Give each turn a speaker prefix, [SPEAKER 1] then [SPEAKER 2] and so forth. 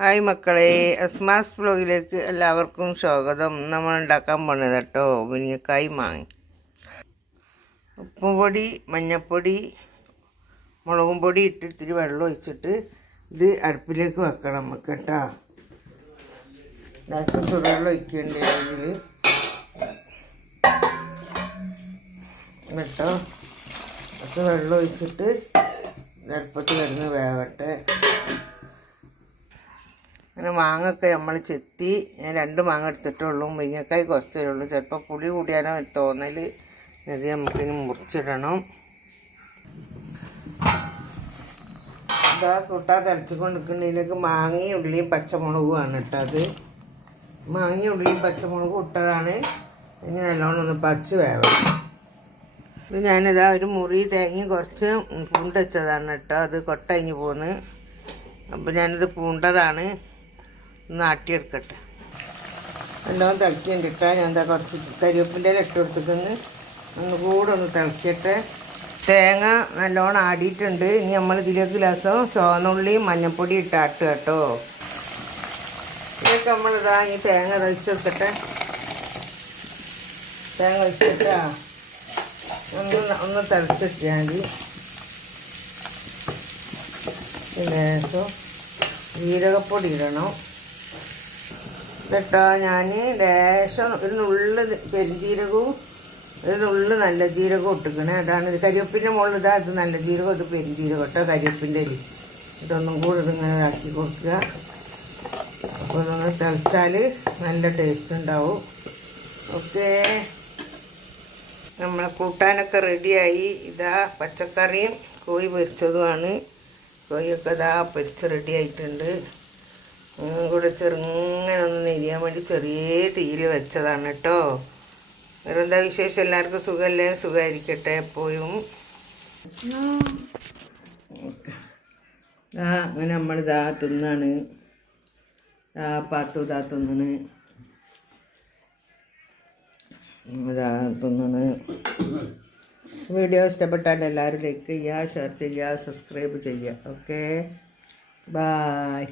[SPEAKER 1] Hi മക്കളെ അസ്മാസ് ബ്ലോഗിലേക്ക് എല്ലാവർക്കും സ്വാഗതം. നമ്മൾ ഉണ്ടാക്കാൻ പോണത് കേട്ടോ മുരിങ്ങക്കായ് മാങ്ങി. ഉപ്പും പൊടി മഞ്ഞൾപ്പൊടി മുളകും പൊടി ഇട്ട് ഇത്തിരി വെള്ളം ഒഴിച്ചിട്ട് ഇത് അടുപ്പിലേക്ക് വെക്കണം നമുക്ക് കേട്ടോ. ലാസ്റ്റ് ചുടുവെള്ളം ഒഴിക്കേണ്ടി കേട്ടോ കുറച്ച് വെള്ളം ഒഴിച്ചിട്ട് അടുപ്പത്ത് കിടന്ന് വേവട്ടെ. അങ്ങനെ മാങ്ങൊക്കെ നമ്മൾ ചെത്തി രണ്ട് മാങ്ങ എടുത്തിട്ടുള്ളൂ മുരിങ്ങക്കായ് കുറച്ചേ ഉള്ളൂ. ചിലപ്പോൾ പുളി കൂടിയാലോ തോന്നൽ ഇത് നമുക്കിനി മുറിച്ചിടണം. ഇതാ കൂട്ടാ തളിച്ചുകൊണ്ടിരിക്കുന്നതിലേക്ക് മാങ്ങയും ഉള്ളിയും പച്ചമുളകുമാണ് ഇട്ടത്. മാങ്ങയും ഉള്ളിയും പച്ചമുളകും ഇട്ടതാണ്. ഇനി നല്ലോണം ഒന്ന് പച്ച വേവണം. ഇത് ഞാനിതാ ഒരു മുറി തേങ്ങ കുറച്ച് പൂണ്ടച്ചതാണ് കേട്ടോ. അത് കൊട്ടഞ്ഞ് പോന്ന്. അപ്പോൾ ഞാനിത് പൂണ്ടതാണ്. ഒന്ന് ആട്ടിയെടുക്കട്ടെ നല്ലോണം തിളക്കിയുണ്ട് ഇട്ടാ ഞാൻ എന്താ കുറച്ച് കരിവേപ്പിന്റെ ഇട്ട് കൊടുത്തിട്ട് ഒന്ന് കൂടെ ഒന്ന് തിളക്കട്ടെ തേങ്ങ നല്ലോണം ആടിയിട്ടുണ്ട്. ഇനി നമ്മൾ ഇതിലേക്ക് ഗ്ലാസം ചുവന്നുള്ളിയും മഞ്ഞൾപ്പൊടി ഇട്ടാട്ട് കേട്ടോ. ഇതൊക്കെ നമ്മളിതാ ഈ തേങ്ങ തളിച്ചെടുക്കട്ടെ തേങ്ങ ഒഴിച്ചിട്ടാ ഒന്ന് ഒന്ന് തിളച്ചിട്ടാൽ മതി. ലേശം ജീരകപ്പൊടി ഇടണം. കേട്ടോ ഞാൻ ലേശം ഒരു നുള്ള് പെരുംജീരകവും ഒരു നുള്ള് നല്ല ജീരകവും ഇട്ടിക്കണേ അതാണ് ഇത് കരിവേപ്പിന്റെ മുകളിൽ ഇതാ ഇത് നല്ല ജീരകം ഇത് പെരുംജീരകം കേട്ടോ കരിവേപ്പിന്റെ അരി. ഇതൊന്നും കൂടി ഇതിങ്ങനെ ഇതാക്കി കൊടുക്കുക. അപ്പോൾ ഇതൊന്ന് തിളച്ചാൽ നല്ല ടേസ്റ്റ് ഉണ്ടാവും. ഓക്കേ. നമ്മളെ കൂട്ടാനൊക്കെ റെഡിയായി. ഇതാ പച്ചക്കറിയും കോഴി പൊരിച്ചതുമാണ്. കോഴിയൊക്കെ ഇതാ പൊരിച്ച് റെഡി ആയിട്ടുണ്ട് ഒന്നും കൂടെ ചെറുങ്ങനെ ഒന്ന് നെരിയാൻ വേണ്ടി ചെറിയ തീയിൽ വെച്ചതാണ് കേട്ടോ. വേറെന്താ വിശേഷം? എല്ലാവർക്കും സുഖമല്ലേ സുഖമായിരിക്കട്ടെ എപ്പോഴും. ആ അങ്ങനെ നമ്മൾ ഇതാ തിന്നാണ്. ആ പാത്തു ഇതാ തിന്നണ്. ഇതാ തിന്നണ്. വീഡിയോ ഇഷ്ടപ്പെട്ടാൽ എല്ലാവരും ലൈക്ക് ചെയ്യുക ഷെയർ ചെയ്യുക സബ്സ്ക്രൈബ് ചെയ്യുക. ഓക്കെ? ബായ്.